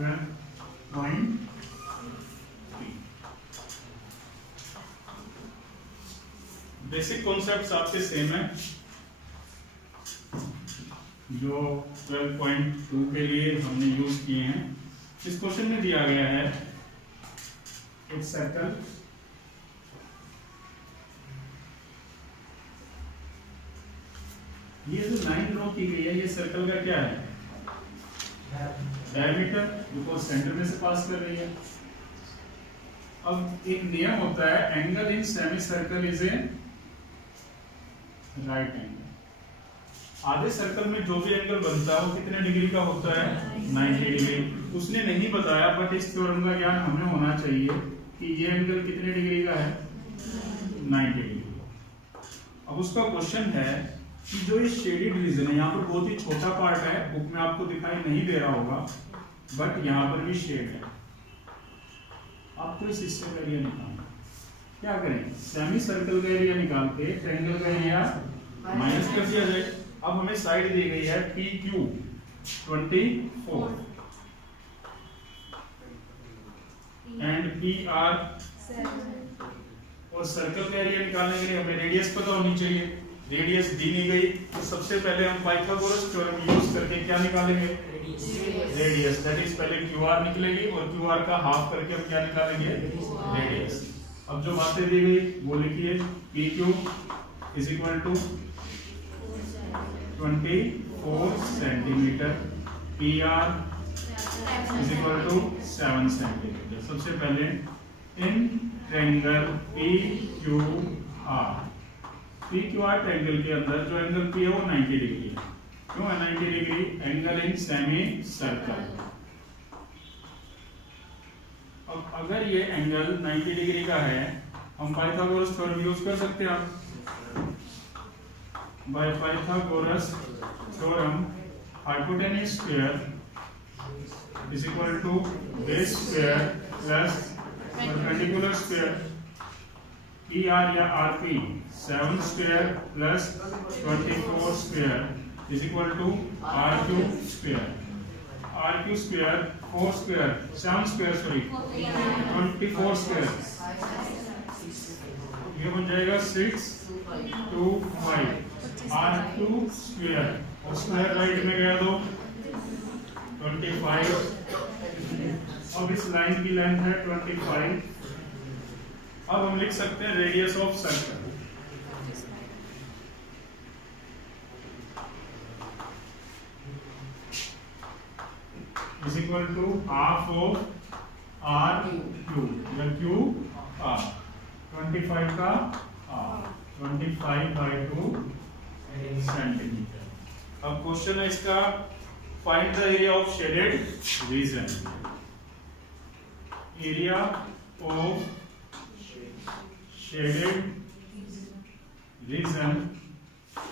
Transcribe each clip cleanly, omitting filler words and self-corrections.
12.3। Basic concepts आपके same है जो 12.2 के लिए हमने यूज किए हैं। इस क्वेश्चन में दिया गया है एक सर्कल, ये जो लाइन ड्रॉ की गई है ये सर्कल का क्या है, डायमीटर, बिकॉज सेंटर में से पास कर रही है। अब एक नियम होता है, angle in semi circle is a right angle. आधे सर्कल में जो भी एंगल बनता है वो कितने डिग्री का होता है, 90 डिग्री। उसने नहीं बताया, बट इस थ्योरम का ज्ञान हमें होना चाहिए कि ये एंगल कितने डिग्री का है, 90 डिग्री। अब उसका क्वेश्चन है कि जो ये शेडेड रीजन है, यहाँ पर बहुत ही छोटा पार्ट है, बुक में आपको दिखाई नहीं दे रहा होगा, बट यहाँ पर भी शेड है। आपको इस हिस्से का एरिया निकालना, क्या करें, सेमी सर्कल का एरिया निकाल के ट्रायंगल का एरिया माइनस कर दिया जाए। अब हमें साइड दी गई है PQ 24 एंड PR 7, और सर्कल का एरिया निकालने के लिए हमें रेडियस पता होनी चाहिए। रेडियस दी नहीं गई तो सबसे पहले हम पाइथागोरस थ्योरम यूज करके क्या निकालेंगे, रेडियस। दैट इज पहले QR निकलेगी और QR का हाफ करके हम क्या निकालेंगे, रेडियस। अब जो बातें दी गई वो लिखिए, PQ is equal to 24 centimetre, PR is equal to 7 centimetre. सबसे पहले इन ट्रायंगल PQR, PQR ट्रायंगल के अंदर जो एंगल P है वो 90 डिग्री है। क्यों है 90 degree, angle in semi circle. अब अगर ये एंगल 90 डिग्री का है, हम पाइथागोरस थ्योरम यूज कर सकते हैं। By Pythagoras theorem hypotenuse square is equal to base square plus perpendicular square, PR या RP 7 square plus 24 square is equal to RQ square. RQ square 4 square 7 square sorry 24 square, ये बन जाएगा 625 RQ square. Square right में गया तो 25। अब इस line की लेंथ है 25। अब हम लिख सकते हैं radius of circle is equal to half of RQ या QR, 25 का R, 25/2 सेंटीमीटर। अब क्वेश्चन है इसका, find the area of shaded reason. Area of shaded region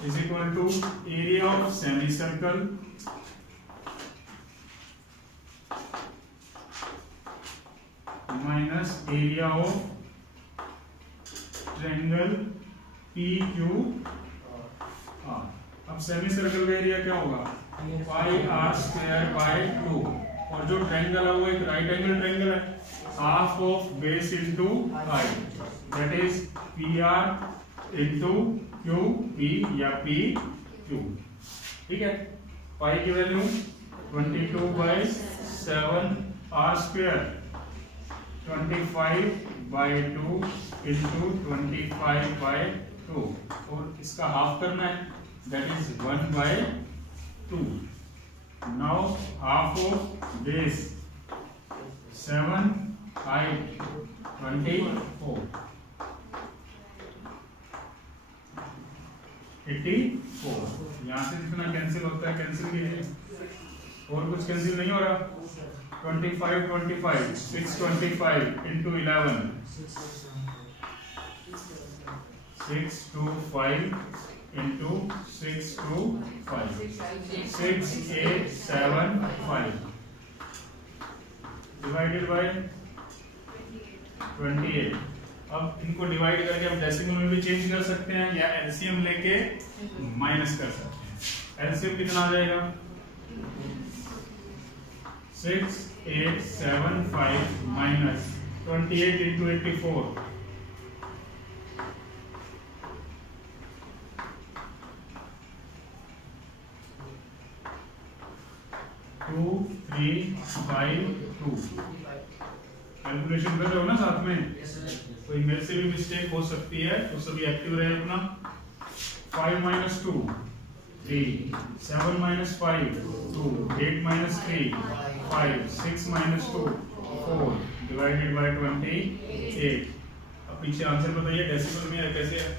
is equal to area of semicircle minus area of triangle PQR। अब semi circle का area क्या होगा, πr²/2, और जो ट्रायंगल है वो एक राइट एंगल ट्रायंगल है, half of base into height, that is PR into QP या PQ। ठीक है, पाई की वैल्यू 22/7 R², 25/2 इंटू 25/2, और इसका हाफ करना है, that is 1/2। Now half of base 7, height 24, 84। यहाँ से जितना कैंसिल होता है कैंसिल कीजिए, और कुछ कैंसिल नहीं हो रहा। 25 625 इंटू 11 625 इंटू 625 6875 डिवाइडेड बाय 28। अब इनको डिवाइड करके हम डेसिमल में भी चेंज कर सकते हैं या एलसीएम लेके माइनस कर सकते हैं। एलसीएम कितना आ जाएगा, 6875 minus 28 into 84. 2352 कैलकुलेशन कर रहे हो ना साथ में? कोई मेरे से भी मिस्टेक हो सकती है तो सभी एक्टिव रहे अपना। 5 minus 2 3, 7 minus 5 2, 8 minus 3 5, 6 minus 2 4 divided by 28। अब पीछे आंसर बताइए डेसिमल में है कैसे है?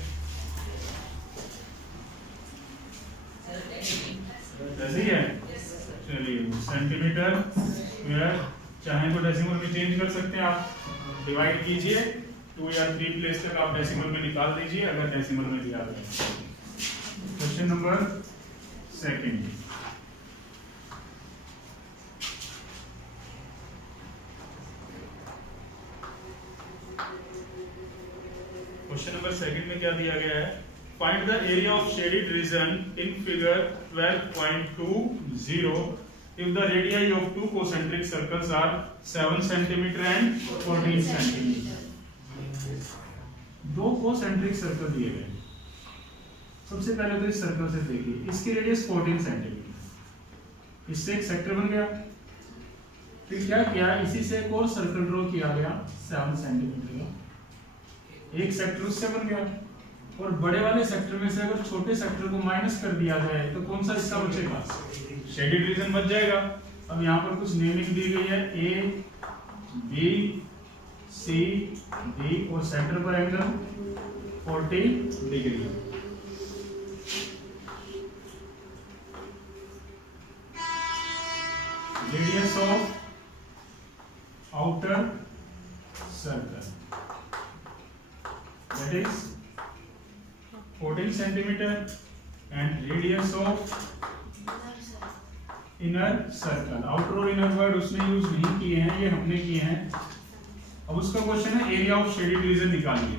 ऐसे ही है। चलिए सेंटीमीटर स्क्वायर, चाहे तो डेसिमल में चेंज कर सकते हैं आप, डिवाइड कीजिए 2 या 3 प्लेस तक आप डेसिमल में निकाल दीजिए अगर डेसिमल में दिया है। Question number 2। क्वेश्चन नंबर 2 में क्या दिया गया है? Find the area of shaded region in figure 12.20 if the radii of two concentric circles are 7 cm and 14 cm। दो concentric सर्कल दिए गए। सबसे पहले तो इस सर्कल से देखिए, इसकी रेडियस 14 सेंटीमीटर, इससे एक सेक्टर बन गया। फिर क्या किया, इसी से एक और सर्कल ड्रॉ किया गया 7 सेंटीमीटर का, एक सेक्टर उससे बन गया। और बड़े वाले सेक्टर में से अगर छोटे सेक्टर को माइनस कर दिया जाए तो कौन सा हिस्सा बचेगा? शेडेड रीजन बच जाएगा। अब यहाँ पर कुछ नेमिंग दी गई है, ए बी सी डी, और सेंटर पर angle 40 degree. Radius of outer circle that is 14 centimeter and radius of inner circle। outer और inner वर्ड उसने यूज नहीं किए हैं, ये हमने किए हैं। अब उसका क्वेश्चन है एरिया ऑफ शेडेड रीजन निकालिए।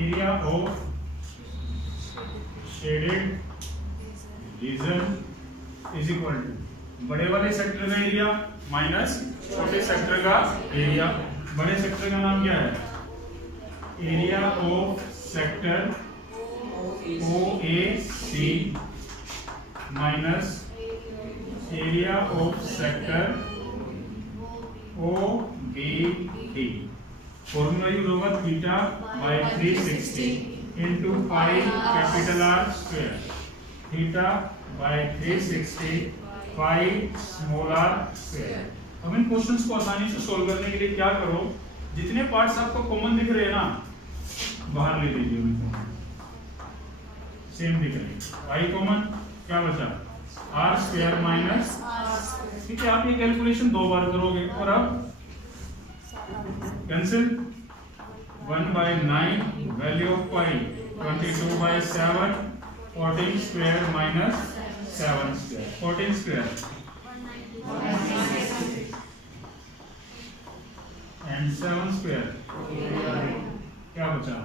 Area of shaded region is equal to बड़े वाले सेक्टर का एरिया माइनस छोटे सेक्टर का एरिया। बड़े सेक्टर का नाम क्या है? Area of sector OAC minus area of sector OBD। Formula use होगा theta by 360 into pi capital R square. Theta by 360 pi small r square. अब इन क्वेश्चंस को आसानी से सोल्व करने के लिए क्या करो, जितने पार्ट्स आपको कॉमन दिख रहे हैं ना बाहर ले लीजिए उनको, सेम दिख रहे हैं। y कॉमन क्या बचा? r स्क्वायर माइनस, ठीक है। आप ये कैलकुलेशन 2 बार करोगे और अब cancel 1/9 value of pi 22/7 14 square minus 7 square 14 square and 7 square क्या बचा?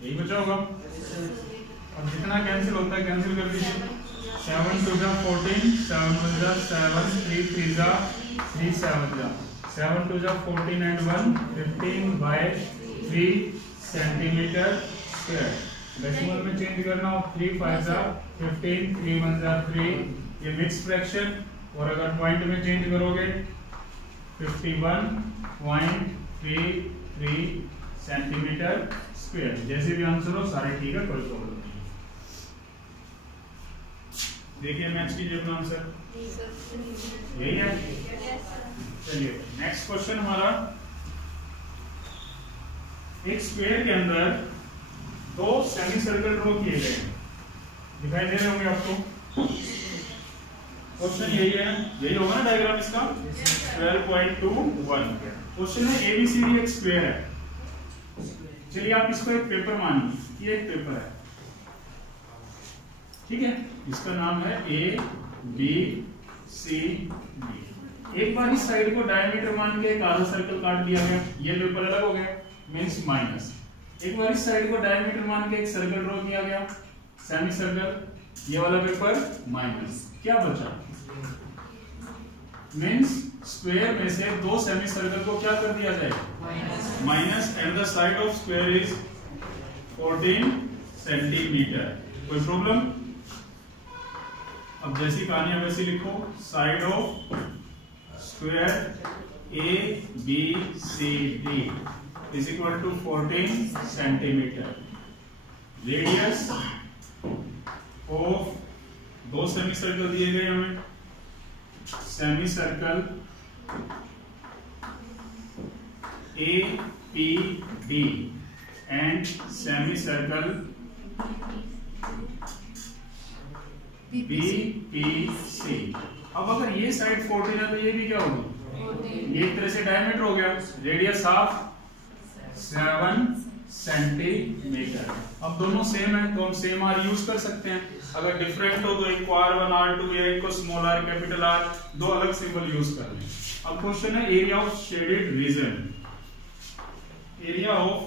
यही बचा होगा। अब जितना कैंसिल होता है कैंसिल कर दीजिए। 7 2 जा 14, 7 1 जा 7, 3 3 जा 3 7 जा 7 2 जा 14 and 1 15/3 सेंटीमीटर स्क्वायर। डेसिमल में चेंज करना हो 3 5 जा 15, 3 1 जा 3, ये मिक्स फ्रैक्शन। और अगर पॉइंट में चेंज करोगे 51.33 सेंटीमीटर स्क्वायर। जैसे भी आंसर हो सारे ठीक है, कोई प्रॉब्लम नहीं। देखिए मैच कीजिए अपना आंसर, यही है। चलिए नेक्स्ट क्वेश्चन हमारा, एक स्क्वायर के अंदर 2 सेमी सर्कल ड्रॉ किए गए, दिखाई दे रहे होंगे आपको। क्वेश्चन यही है, यही होगा ना डायग्राम इसका। 12.21 क्वेश्चन है ABCD एक स्क्वायर है। चलिए आप इसको एक पेपर मानिए, ये एक पेपर है, ठीक है। इसका नाम है ABCD। एक बार इस साइड को डायमीटर मान के एक आधा सर्कल काट दिया गया, ये पेपर अलग हो गया, मींस माइनस। एक बार इस साइड को डायमीटर मान के एक सर्कल ड्रॉ किया गया, सेमी सर्कल, ये वाला पेपर माइनस। क्या बचा? मींस स्क्वायर में से दो सेमी सर्कल को क्या कर दिया जाएगा? Minus, and the side of square is 14 centimetre. कोई प्रॉब्लम? अब जैसी कहानी है वैसी लिखो। Side of square A B C D is equal to 14 centimetre. Radius of दो सेमी सर्कल दिए गए हमें, semi circle A P D and semi circle B P C. अब अगर ये साइड 14 है तो ये भी क्या होगी? ये एक तरह से डायमीटर हो गया, रेडियस ऑफ 7 सेंटीमीटर। अब दोनों सेम है तो हम सेम आर यूज कर सकते हैं। अगर डिफरेंट हो तो एक को R1 R2 या एक को स्मॉल r कैपिटल R, दो अलग सिंबल यूज कर लें। अब क्वेश्चन है area of shaded reason. Area of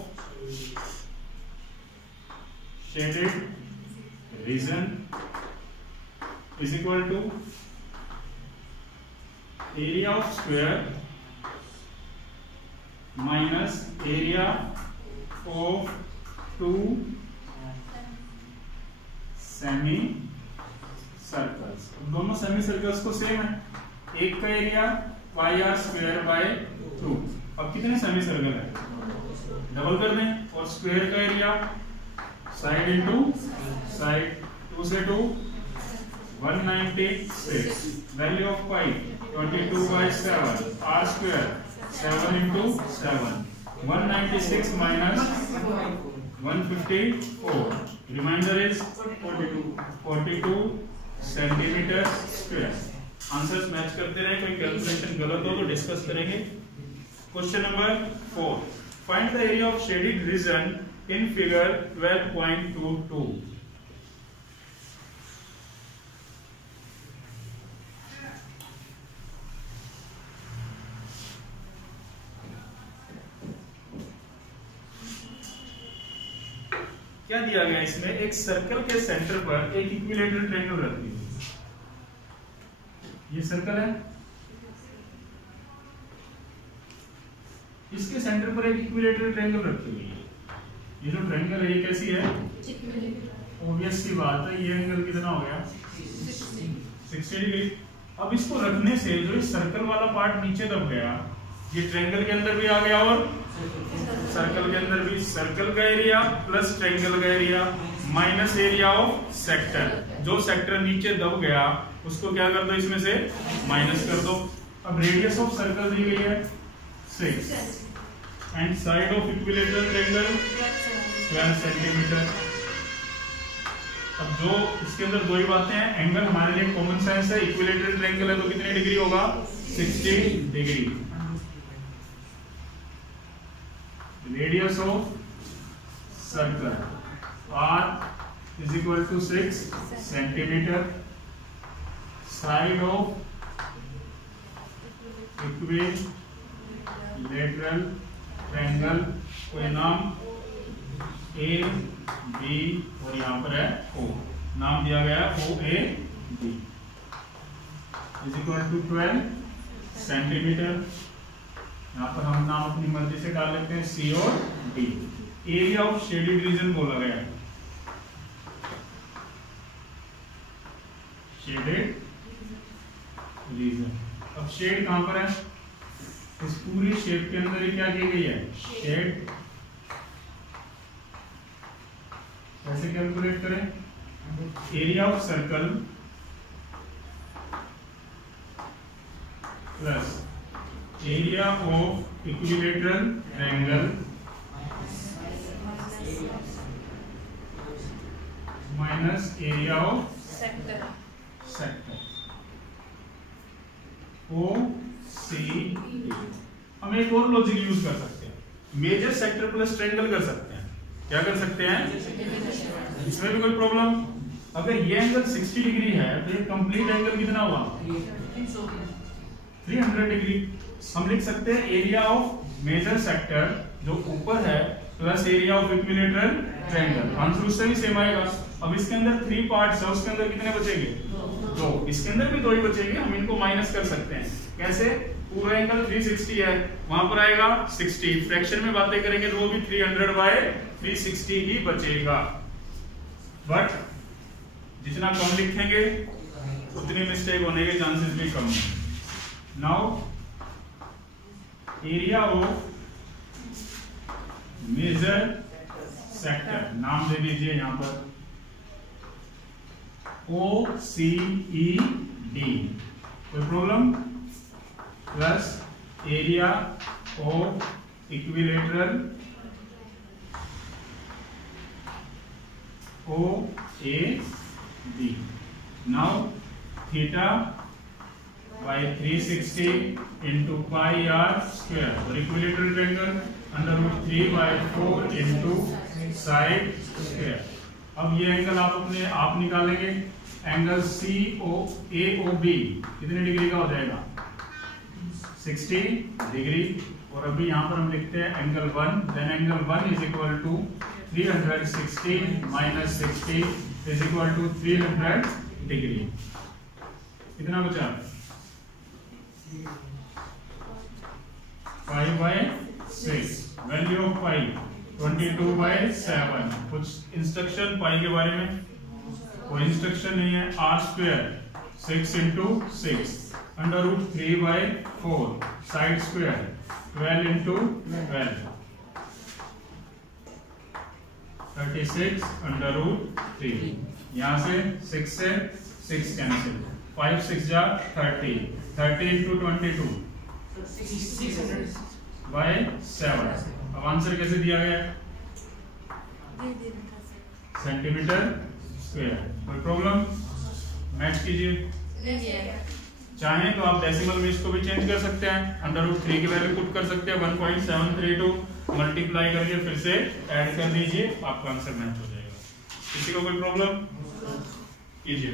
shaded reason is equal to area of square minus area of two semi circles। दोनों सेमी सर्कल्स को सेम है, एक का area pi R square by 2। अब कितने सेमी सर्कल है? Double कर दें, और स्क्वायर का एरिया साइड इंटू साइड, 2 से 2 196, value of pi 22/7, r square 7 into 7, 196 minus 154, remainder is 42 centimetre square. Answers match करते रहे, कोई कैलकुलेशन गलत हो तो डिस्कस करेंगे। Question number 4, find the area of shaded region in figure 12.22। क्या दिया गया इसमें? एक सर्कल के सेंटर पर एक इक्विलेटरल ट्रायंगल रख दी। ये सर्कल है, इसके सेंटर पर एक इक्विलेटरल ट्रायंगल रखी हुई है। ये जो ट्रायंगल है ये कैसी है? ऑब्वियस सी बात है, ये एंगल कितना हो गया? 60 डिग्री। अब इसको रखने से जो इस सर्कल वाला पार्ट नीचे दब गया, ये ट्रायंगल के अंदर भी आ गया और सर्कल के अंदर भी। सर्कल का एरिया प्लस ट्रायंगल का area minus area of sector. जो सेक्टर नीचे दब गया उसको क्या कर दो? इसमें से माइनस कर दो। अब रेडियस ऑफ सर्कल दी गई है 6 and side of equilateral triangle 12 centimetre. अब जो इसके अंदर दो ही बातें हैं, एंगल हमारे लिए कॉमन सेंस है। इक्विलेटरल ट्रायंगल है तो कितनी डिग्री होगा? 60 degree. Radius of circle r is equal to 6 centimetre. Side of equilateral triangle कोई नाम A B और यहाँ पर है O, नाम दिया गया OAB is equal to 12 centimetre. यहाँ पर हम नाम अपनी मर्जी से डाल लेते हैं C और D। Area of shaded reason बोला गया है, शेडेड रीजन। अब शेड कहां पर है? इस पूरी शेप के अंदर ही क्या की गई है? शेड। कैसे कैलकुलेट करें? Area of circle plus area of equilateral triangle minus area of sector OCD। हम एक और लॉजिक यूज कर सकते हैं, मेजर सेक्टर प्लस ट्रायंगल कर सकते हैं। क्या कर सकते हैं? इसमें भी कोई प्रॉब्लम? अगर ये एंगल 60 डिग्री है तो ये कंप्लीट एंगल कितना हुआ? 300 डिग्री। हम लिख सकते हैं एरिया ऑफ मेजर सेक्टर जो ऊपर है plus area of equilateral triangle. Answer उससे भी सेम आएगा। अब इसके अंदर 3 पार्ट्स है, उसके अंदर कितने बचेंगे? 2। इसके अंदर भी 2 ही बचेंगे, हम इनको माइनस कर सकते हैं। कैसे? पूरा एंगल 360 है, वहां पर आएगा 60। फ्रैक्शन में बातें करेंगे तो वो भी 300/360 ही बचेगा। बट जितना कम लिखेंगे उतनी मिस्टेक होने के चांसेस भी कम है। Now area of major sector, नाम दे दीजिए यहां पर OCED, कोई problem? Plus area of equilateral OAB। Now theta by 360 into pi r square और equilateral triangle √3/4 into side square. अब ये एंगल आप निकालेंगे। एंगल COAOB कितने डिग्री का हो जाएगा? 60 डिग्री। और अभी यहाँ पर हम लिखते हैं angle 1, then angle 1 is equal to 360 minus 60 is equal to 300 degree. कितना बचा? 5/6। Value of pi 22/7। कुछ इंस्ट्रक्शन पाई के बारे में? कोई इंस्ट्रक्शन नहीं है। r² 6 into 6 √3/4 side square 12 into 12 36 √3। यहाँ से 6 से 6 कैंसिल, 5 6 जा 30, 30 into 22 600/7। अब आंसर कैसे दिया गया? Centimetre square. कोई प्रॉब्लम? मैच कीजिए। चाहें तो आप डेसिमल में इसको भी चेंज कर सकते हैं, √3 की वैल्यू पुट कर सकते हैं 1.732 मल्टीप्लाई करके फिर से ऐड कर दीजिए, आपका आंसर मैच हो जाएगा। किसी को कोई प्रॉब्लम? कीजिए।